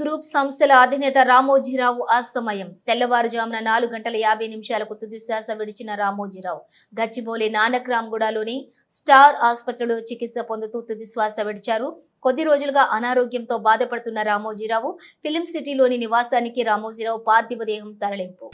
Group సంస్థల అధినేత రామోజీరావు అస్తమయం. తెల్లవారుజామున 4:50 తుది శ్వాస విడిచిన రామోజీరావు గచ్చిబౌలి నానక్రామ్గూడలోని స్టార్ ఆసుపత్రిలో చికిత్స పొందుతూ తుది శ్వాస విడిచారు. కొద్ది రోజులుగా అనారోగ్యంతో బాధపడుతున్న రామోజీరావు ఫిలిం సిటీలోని నివాసానికి రామోజీరావు పార్థివ దేహం తరలింపు.